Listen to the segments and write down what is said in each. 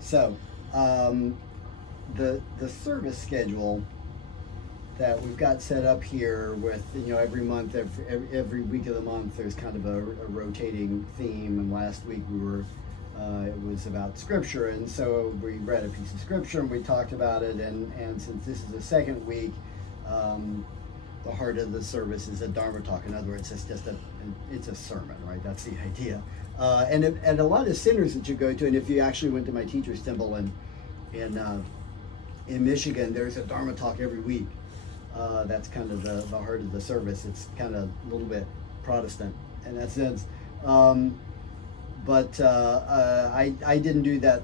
So, the service schedule that we've got set up here with, every month, every week of the month, there's kind of a rotating theme. And last week it was about scripture, and so we read a piece of scripture and we talked about it. And since this is the second week, the heart of the service is a dharma talk. In other words, it's just it's a sermon, right? That's the idea. And a lot of centers that you go to, and if you actually went to my teacher's temple in Michigan, there's a dharma talk every week. That's kind of the heart of the service. It's kind of a little bit Protestant in that sense. But I didn't do that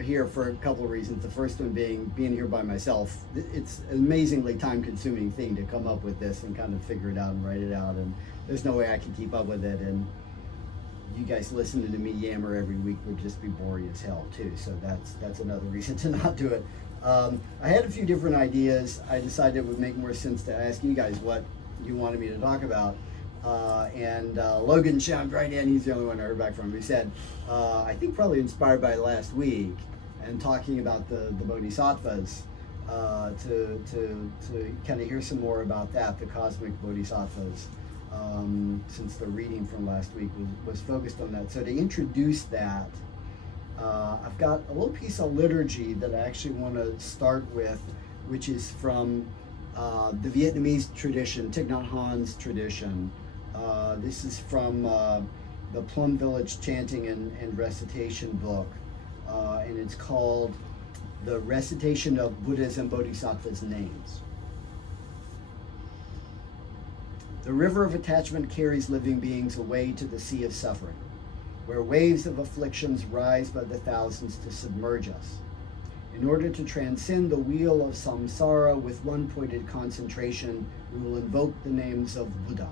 here for a couple of reasons. The first one being here by myself. It's an amazingly time-consuming thing to come up with this and kind of figure it out and write it out. And there's no way I can keep up with it. And you guys listening to me yammer every week would just be boring as hell too. So that's another reason to not do it. I had a few different ideas. I decided it would make more sense to ask you guys what you wanted me to talk about. And Logan chimed right in. He's the only one I heard back from. He said, I think probably inspired by last week and talking about the Bodhisattvas, to kind of hear some more about that, the cosmic Bodhisattvas, since the reading from last week was focused on that. So to introduce that, I've got a little piece of liturgy that I actually want to start with, which is from the Vietnamese tradition, Thich Nhat Hanh's tradition. This is from the Plum Village Chanting and Recitation book, and it's called The Recitation of Buddhas and Bodhisattvas' Names. The river of attachment carries living beings away to the sea of suffering, where waves of afflictions rise by the thousands to submerge us. In order to transcend the wheel of samsara with one-pointed concentration, we will invoke the names of Buddha.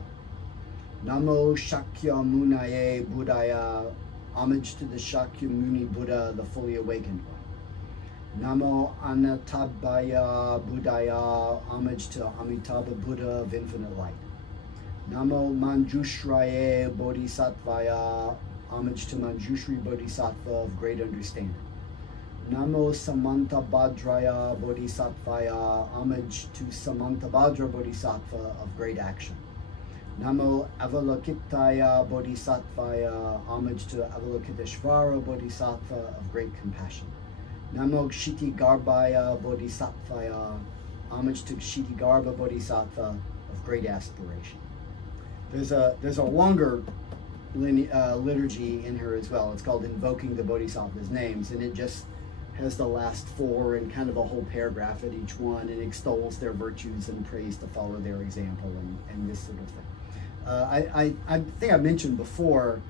Namo Shakyamunaye Buddhaya, homage to the Shakyamuni Buddha, the fully awakened one. Namo Anatabhaya Buddhaya, homage to Amitabha Buddha of infinite light. Namo Manjushraye Bodhisattvaya, homage to Manjushri Bodhisattva of great understanding. Namo Samantabhadraya Bodhisattvaya, homage to Samantabhadra Bodhisattva of great action. Namo Avalokitaya Bodhisattvaya, homage to Avalokiteshvara Bodhisattva of great compassion. Namo Kshitigarbhaya Bodhisattvaya, homage to Kshitigarbha Bodhisattva of great aspiration. There's a longer liturgy in here as well. It's called Invoking the Bodhisattva's Names, and it just has the last four and kind of a whole paragraph at each one, and extols their virtues and prays to follow their example and this sort of thing. I think I mentioned before,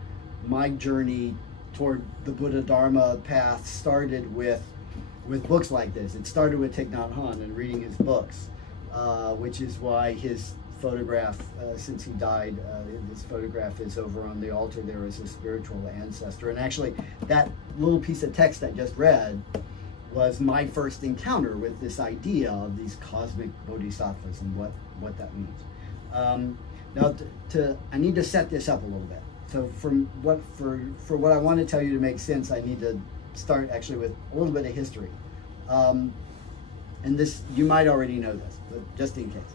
my journey toward the Buddha Dharma path started with books like this. It started with Thich Nhat Hanh and reading his books, which is why his photograph, since he died, his photograph is over on the altar there as a spiritual ancestor. And actually, that little piece of text I just read was my first encounter with this idea of these cosmic bodhisattvas and what that means. Now, I need to set this up a little bit. So for what I want to tell you to make sense, I need to start actually with a little bit of history. And this, you might already know this, but just in case.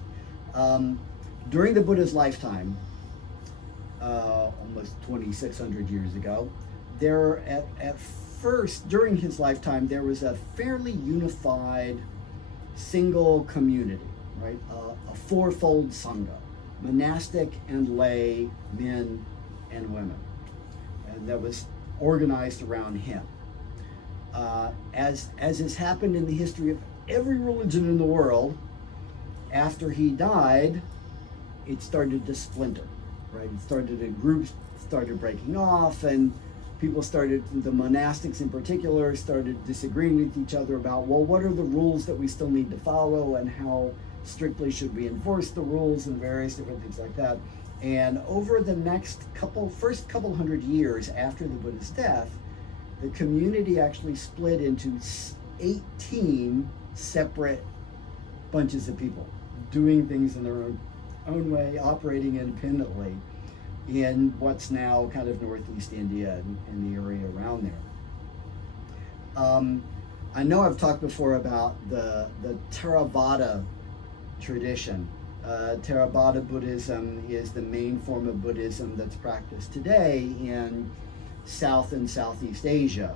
During the Buddha's lifetime, almost 2,600 years ago, at first, during his lifetime, there was a fairly unified single community, right? A fourfold sangha, monastic and lay, men and women, and that was organized around him. As has happened in the history of every religion in the world, after he died, it started to splinter, right? It started in groups, started breaking off, and people started, the monastics in particular, started disagreeing with each other about, well, what are the rules that we still need to follow, and how strictly should we enforce the rules, and various different things like that. And over the first couple hundred years after the Buddha's death, the community actually split into 18 separate bunches of people doing things in their own way, operating independently in what's now kind of northeast India and the area around there. I know I've talked before about the Theravada tradition. Theravada Buddhism is the main form of Buddhism that's practiced today in South and Southeast Asia.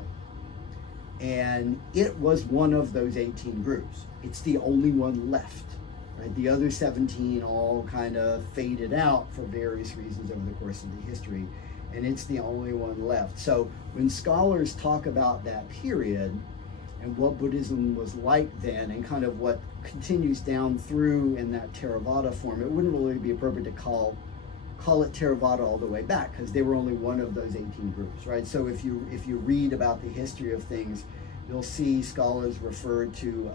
And it was one of those 18 groups. It's the only one left. Right? The other 17 all kind of faded out for various reasons over the course of the history, and it's the only one left. So when scholars talk about that period and what Buddhism was like then, and kind of what continues down through in that Theravada form, it wouldn't really be appropriate to call it Theravada all the way back, because they were only one of those 18 groups, right? So if you read about the history of things, you'll see scholars refer to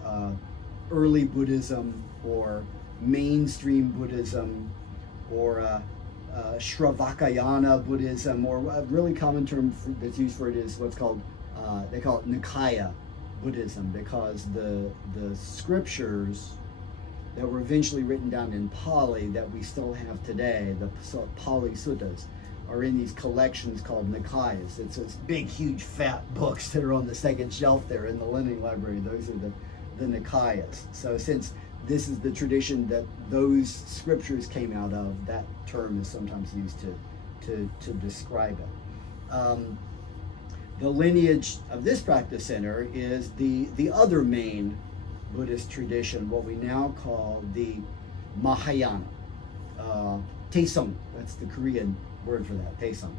early Buddhism or mainstream Buddhism or Shravakayana Buddhism, or a really common term that's used for it is what's called, they call it Nikaya Buddhism, because the scriptures that were eventually written down in Pali that we still have today, the Pali Suttas, are in these collections called Nikayas. It's those big, huge, fat books that are on the second shelf there in the Lenin Library. Those are the Nikayas. So since this is the tradition that those scriptures came out of, that term is sometimes used to describe it. The lineage of this practice center is the other main Buddhist tradition, what we now call the Mahayana. Taesung, that's the Korean word for that, Taesung.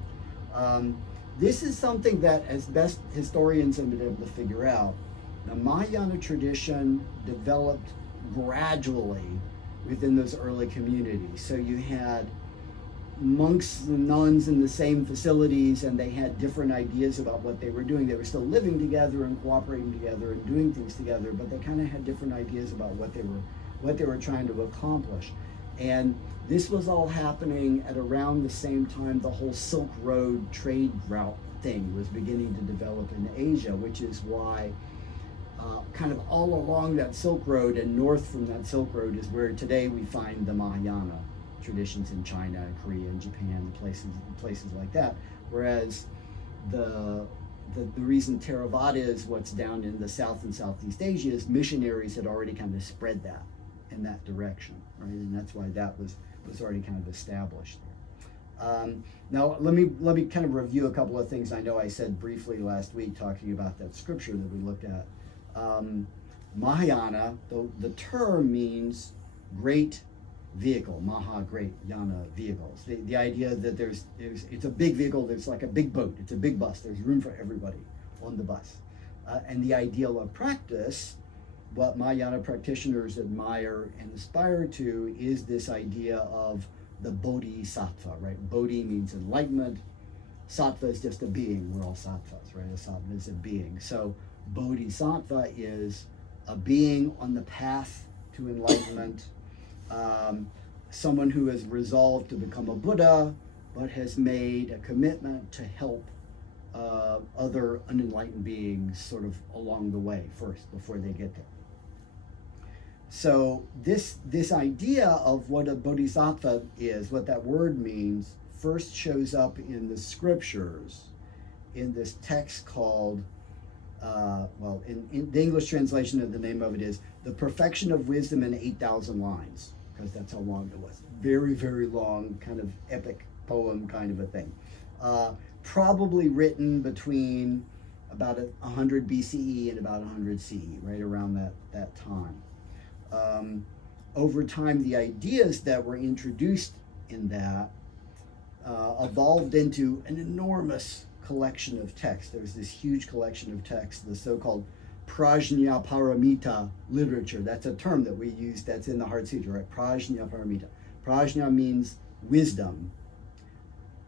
This is something that, as best historians have been able to figure out, the Mahayana tradition developed gradually within those early communities. So you had monks and nuns in the same facilities, and they had different ideas about what they were doing. They were still living together and cooperating together and doing things together, but they kind of had different ideas about what they were trying to accomplish. And this was all happening at around the same time the whole Silk Road trade route thing was beginning to develop in Asia, which is why kind of all along that Silk Road and north from that Silk Road is where today we find the Mahayana traditions in China, Korea, and Japan, places like that. Whereas the reason Theravada is what's down in the South and Southeast Asia is missionaries had already kind of spread that in that direction, right? And that's why that was already kind of established there. Now let me kind of review a couple of things I know I said briefly last week talking about that scripture that we looked at. Mahayana, the term means great vehicle, Maha, great, Yana, vehicles. The idea that it's a big vehicle, there's like a big boat, it's a big bus, there's room for everybody on the bus. And the ideal of practice, what Mahayana practitioners admire and aspire to, is this idea of the Bodhisattva, right? Bodhi means enlightenment. Sattva is just a being. We're all sattvas, right? A sattva is a being. So Bodhisattva is a being on the path to enlightenment, someone who has resolved to become a Buddha, but has made a commitment to help other unenlightened beings sort of along the way first, before they get there. So this idea of what a bodhisattva is, what that word means, first shows up in the scriptures in this text called, in the English translation of the name of it is The Perfection of Wisdom in 8,000 Lines, because that's how long it was. Very, very long, kind of epic poem kind of a thing. Probably written between about 100 BCE and about 100 CE, right around that time. Over time, the ideas that were introduced in that evolved into an enormous collection of texts. There's this huge collection of texts, the so-called Prajna Paramita literature. That's a term that we use that's in the Heart Sutra, right? Prajna Paramita. Prajna means wisdom.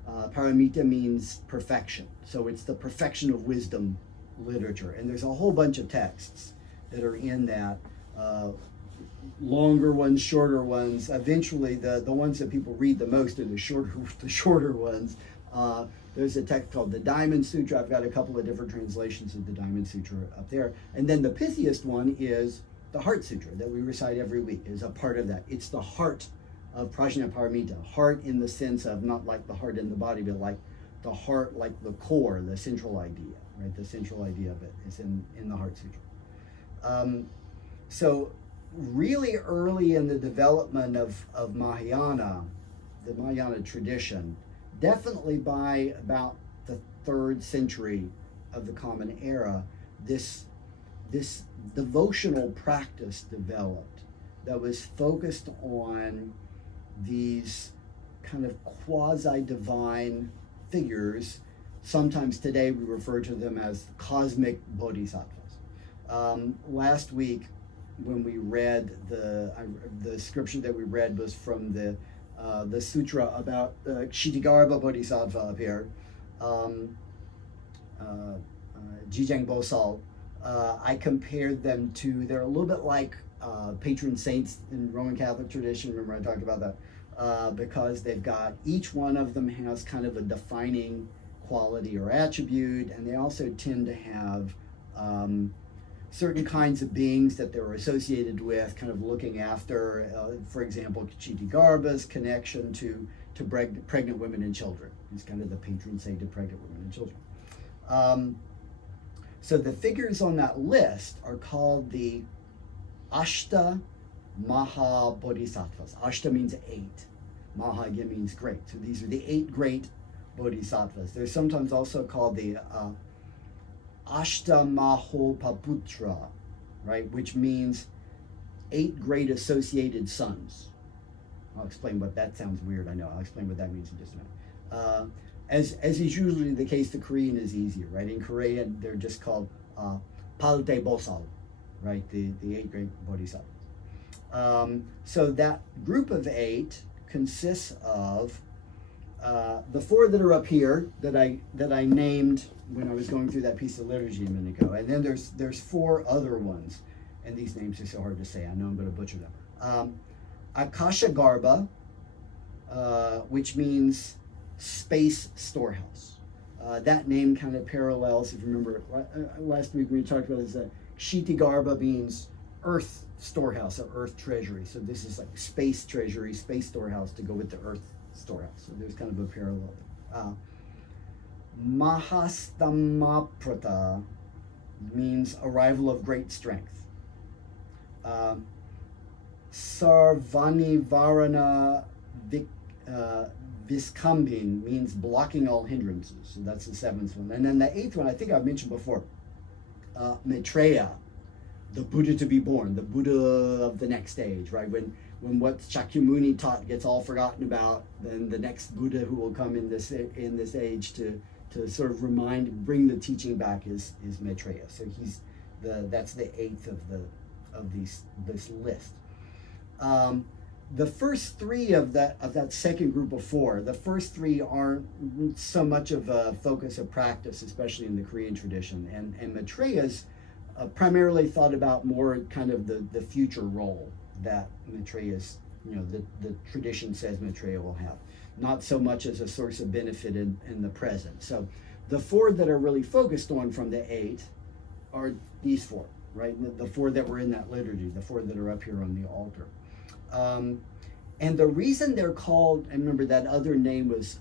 Paramita means perfection. So it's the perfection of wisdom literature. And there's a whole bunch of texts that are in that. Longer ones, shorter ones. Eventually, the ones that people read the most are the shorter ones. There's a text called the Diamond Sutra. I've got a couple of different translations of the Diamond Sutra up there. And then the pithiest one is the Heart Sutra that we recite every week, is a part of that. It's the heart of Prajna Paramita. Heart in the sense of not like the heart in the body, but like the heart, like the core, the central idea. right? The central idea of it is in the Heart Sutra. So really early in the development of Mahayana, the Mahayana tradition, definitely by about the 3rd century of the Common Era, this devotional practice developed that was focused on these kind of quasi-divine figures. Sometimes today we refer to them as cosmic bodhisattvas. Last week, when we read the scripture that we read was from the sutra about Kshitigarbha Bodhisattva up here, Jijang Bosal. I compared them to, they're a little bit like patron saints in Roman Catholic tradition. Remember I talked about that? Because they've got, each one of them has kind of a defining quality or attribute, and they also tend to have certain kinds of beings that they're associated with, kind of looking after, for example, Kshitigarbha's connection to pregnant women and children. He's kind of the patron saint of pregnant women and children. So the figures on that list are called the Ashta Maha Bodhisattvas. Ashta means 8. Maha again means great. So these are the 8 great bodhisattvas. They're sometimes also called the Ashta Mahopaputra, right, which means 8 great associated sons. I'll explain what that sounds weird. I know. I'll explain what that means in just a minute. As is usually the case, the Korean is easier, right? In Korean, they're just called Palte Bosal, right? The 8 great bodhisattvas. So that group of 8 consists of the 4 that are up here that I named when I was going through that piece of liturgy a minute ago, and then there's 4 other ones, and these names are so hard to say. I know I'm going to butcher them. Akashagarbha, which means space storehouse. That name kind of parallels, if you remember last week we talked about this, Kshitigarbha means earth storehouse or earth treasury. So this is like space treasury, space storehouse to go with the earth storehouse. So there's kind of a parallel there. Mahastamaprata means arrival of great strength. Sarvanivarana Viskambin means blocking all hindrances. So that's the 7th one. And then the 8th one, I think I've mentioned before, Maitreya, the Buddha to be born, the Buddha of the next age, right? When what Shakyamuni taught gets all forgotten about, then the next Buddha who will come in this age to sort of bring the teaching back is Maitreya. So that's the 8th of this list. The first 3 of that second group of 4, the first 3 aren't so much of a focus of practice, especially in the Korean tradition. And Maitreya's primarily thought about more kind of the future role that Maitreya's, the tradition says Maitreya will have. Not so much as a source of benefit in the present. So the 4 that are really focused on from the 8 are these 4, right? The 4 that were in that liturgy, the 4 that are up here on the altar. And the reason they're called, and remember that other name was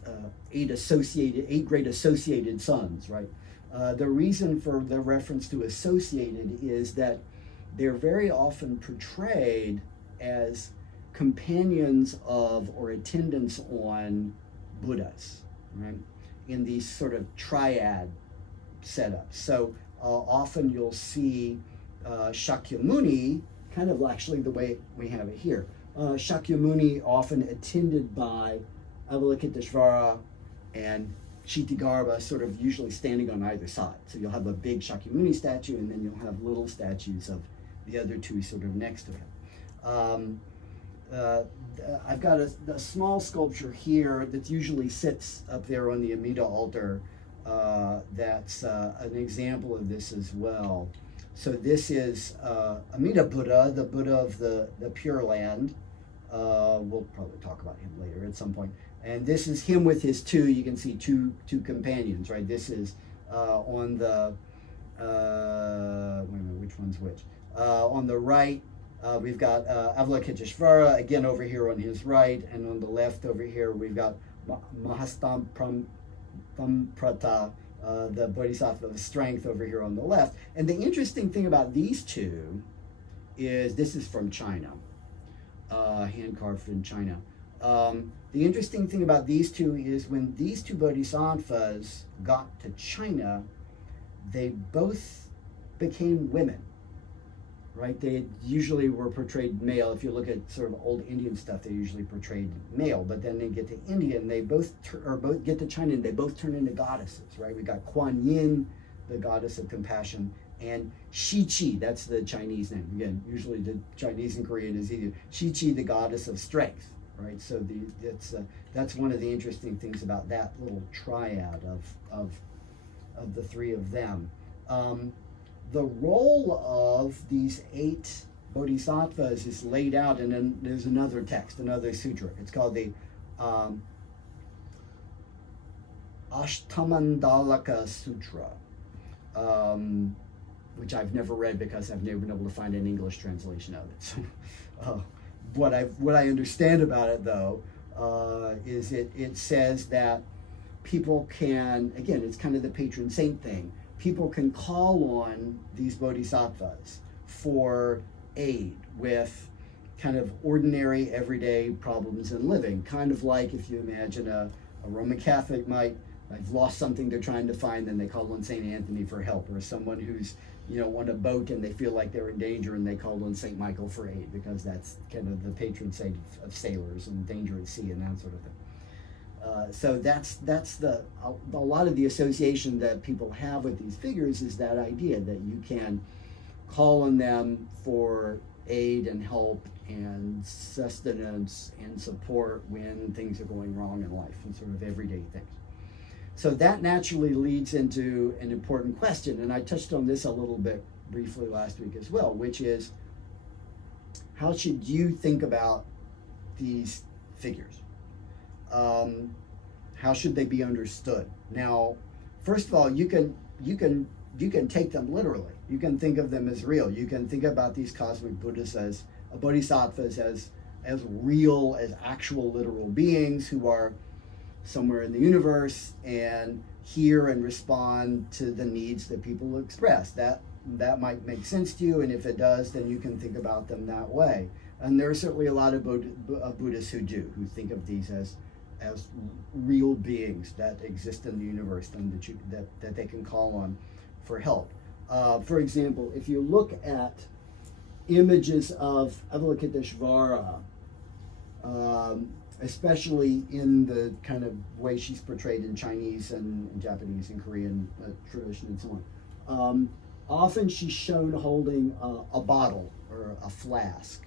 8 great associated sons, right? The reason for the reference to associated is that they're very often portrayed as companions of or attendants on Buddhas, right? In these sort of triad setups. So often you'll see Shakyamuni, kind of actually the way we have it here. Shakyamuni often attended by Avalokiteshvara and Kshitigarbha, sort of usually standing on either side. So you'll have a big Shakyamuni statue, and then you'll have little statues of the other 2 sort of next to him. I've got a small sculpture here that usually sits up there on the Amida altar. That's an example of this as well. So this is Amida Buddha, the Buddha of the Pure Land. We'll probably talk about him later at some point. And this is him with his 2, you can see two companions, right? This is on the, wait a minute, which one's which? On the right, we've got Avalokiteshvara, again over here on his right, and on the left over here, we've got Mahastamprata the Bodhisattva of strength over here on the left. And the interesting thing about these two is, this is from China, hand carved in China. The interesting thing about these two is when these two Bodhisattvas got to China, they both became women, right? They usually were portrayed male. If you look at sort of old Indian stuff, they usually portrayed male, but then they get to India and they both get to China and they both turn into goddesses, right? We got Kuan Yin, the goddess of compassion, and Shi Qi, that's the Chinese name. Again, usually the Chinese and Korean is either Shi Qi, the goddess of strength, right? So that's one of the interesting things about that little triad of the three of them. The role of these 8 bodhisattvas is laid out, and then there's another text, another sutra. It's called the Ashtamandalaka Sutra, which I've never read because I've never been able to find an English translation of it. So, what I understand about it, though, is it says that people can, again, it's kind of the patron saint thing. People can call on these bodhisattvas for aid with kind of ordinary, everyday problems in living. Kind of like if you imagine a Roman Catholic might, they've lost something they're trying to find, then they call on St. Anthony for help, or someone who's, on a boat and they feel like they're in danger and they call on St. Michael for aid, because that's kind of the patron saint of sailors and danger at sea and that sort of thing. So that's a lot of the association that people have with these figures is that idea that you can call on them for aid and help and sustenance and support when things are going wrong in life and sort of everyday things. So that naturally leads into an important question, and I touched on this a little bit briefly last week as well, which is, how should you think about these figures? How should they be understood? Now, first of all, you can take them literally. You can think of them as real. You can think about these cosmic Buddhas as bodhisattvas as real, as actual literal beings who are somewhere in the universe and hear and respond to the needs that people express. That might make sense to you, and if it does, then you can think about them that way. And there are certainly a lot of Buddhists who think of these as real beings that exist in the universe and that they can call on for help. For example, if you look at images of Avalokiteshvara, especially in the kind of way she's portrayed in Chinese and Japanese and Korean tradition and so on, often she's shown holding a bottle or a flask.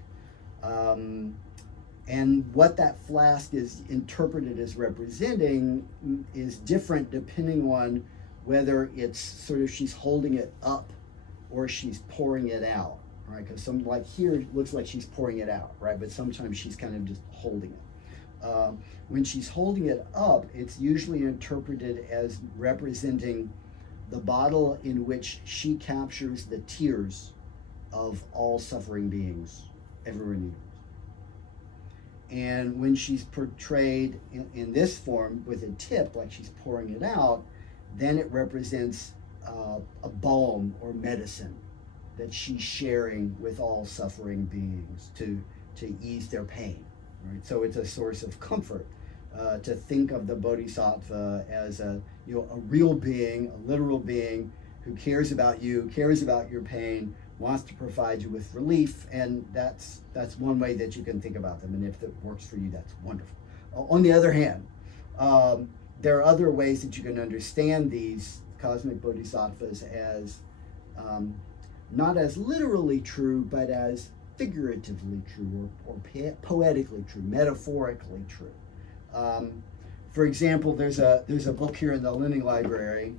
And what that flask is interpreted as representing is different depending on whether it's sort of she's holding it up or she's pouring it out, right? Because some, like here, it looks like she's pouring it out, right? But sometimes she's kind of just holding it. When she's holding it up, it's usually interpreted as representing the bottle in which she captures the tears of all suffering beings everywhere in the universe. And when she's portrayed in this form with a tip, like she's pouring it out, then it represents a balm or medicine that she's sharing with all suffering beings to ease their pain. Right? So it's a source of comfort to think of the Bodhisattva as a real being, a literal being who cares about you, cares about your pain, wants to provide you with relief, and that's one way that you can think about them. And if that works for you, that's wonderful. On the other hand, there are other ways that you can understand these cosmic bodhisattvas as not as literally true, but as figuratively true or poetically true, metaphorically true. For example, there's a book here in the Learning Library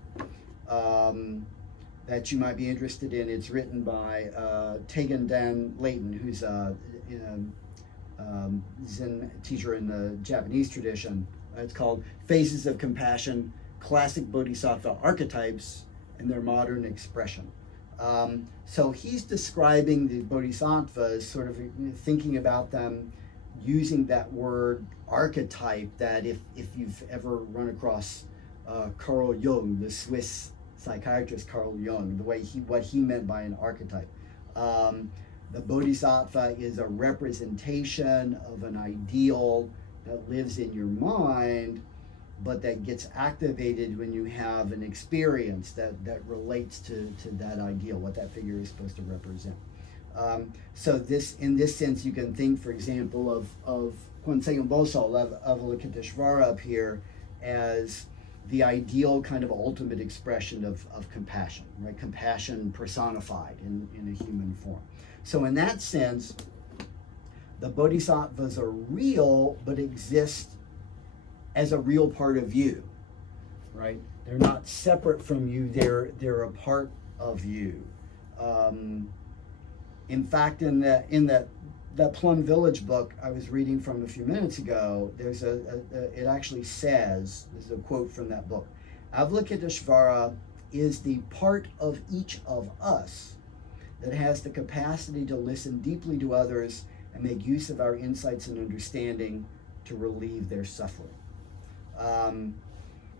that you might be interested in. It's written by Tegan Dan Layton, who's a Zen teacher in the Japanese tradition. It's called Phases of Compassion, Classic Bodhisattva Archetypes and Their Modern Expression. So he's describing the bodhisattvas, sort of thinking about them using that word archetype, that if you've ever run across Carl Jung, the Swiss psychiatrist Carl Jung, what he meant by an archetype. The Bodhisattva is a representation of an ideal that lives in your mind, but that gets activated when you have an experience that relates to that ideal, what that figure is supposed to represent. So in this sense, you can think, for example, of Kwanseum Bosal, Avalokiteshvara up here, as the ideal kind of ultimate expression of compassion, right? Compassion personified in a human form. So in that sense, the bodhisattvas are real, but exist as a real part of you, right? They're not separate from you, they're a part of you. In fact, in that Plum Village book I was reading from a few minutes ago, there's it actually says, this is a quote from that book, Avalokiteshvara is the part of each of us that has the capacity to listen deeply to others and make use of our insights and understanding to relieve their suffering.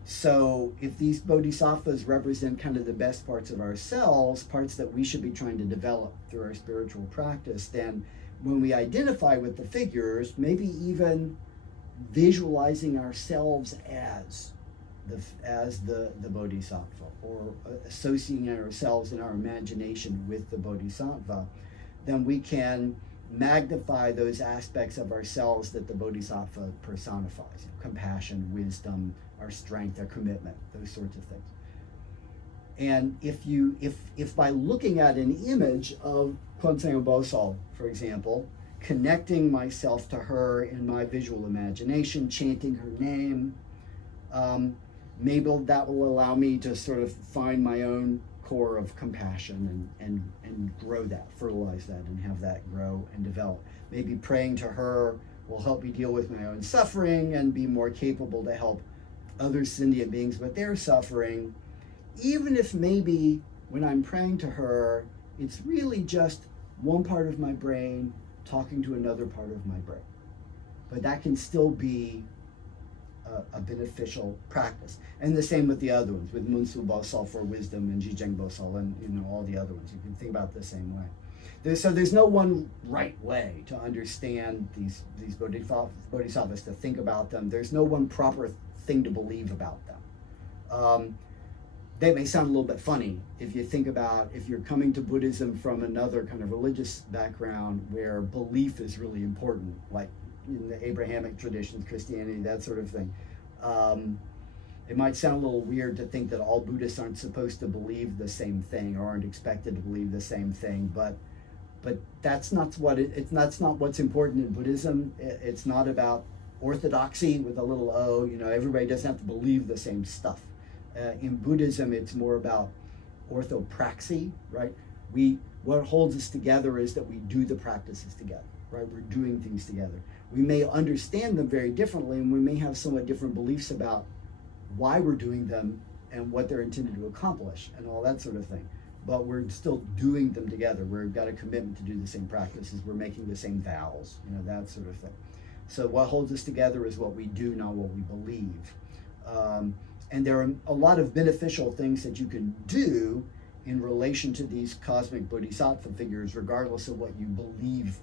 So if these bodhisattvas represent kind of the best parts of ourselves, parts that we should be trying to develop through our spiritual practice, then when we identify with the figures, maybe even visualizing ourselves as the bodhisattva, or associating ourselves in our imagination with the bodhisattva, then we can magnify those aspects of ourselves that the bodhisattva personifies: compassion, wisdom, our strength, our commitment, those sorts of things. And if by looking at an image of Kwanseum Bosal, for example, connecting myself to her in my visual imagination, chanting her name, maybe that will allow me to sort of find my own core of compassion and grow that, fertilize that, and have that grow and develop. Maybe praying to her will help me deal with my own suffering and be more capable to help other sentient beings with their suffering, even if maybe when I'm praying to her, it's really just one part of my brain talking to another part of my brain. But that can still be a beneficial practice. And the same with the other ones, with Munsu Bosal for wisdom and Jijeng Bosal and all the other ones. You can think about it the same way. So there's no one right way to understand these bodhisattvas, to think about them. There's no one proper thing to believe about them. They may sound a little bit funny if you think about, if you're coming to Buddhism from another kind of religious background where belief is really important, like in the Abrahamic traditions, Christianity, that sort of thing. It might sound a little weird to think that all Buddhists aren't supposed to believe the same thing or aren't expected to believe the same thing, but that's not that's not what's important in Buddhism. It's not about orthodoxy with a little O. Everybody doesn't have to believe the same stuff. In Buddhism, it's more about orthopraxy, right? What holds us together is that we do the practices together, right? We're doing things together. We may understand them very differently, and we may have somewhat different beliefs about why we're doing them and what they're intended to accomplish and all that sort of thing. But we're still doing them together. We've got a commitment to do the same practices. We're making the same vows, that sort of thing. So what holds us together is what we do, not what we believe. And there are a lot of beneficial things that you can do in relation to these cosmic bodhisattva figures, regardless of what you believe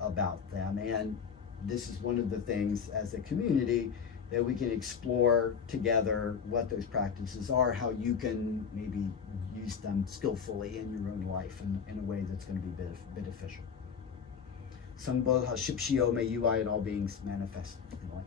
about them. And this is one of the things as a community that we can explore together, what those practices are, how you can maybe use them skillfully in your own life in a way that's going to be beneficial. Sangbodha Shipshio, may you I and all beings manifest in light.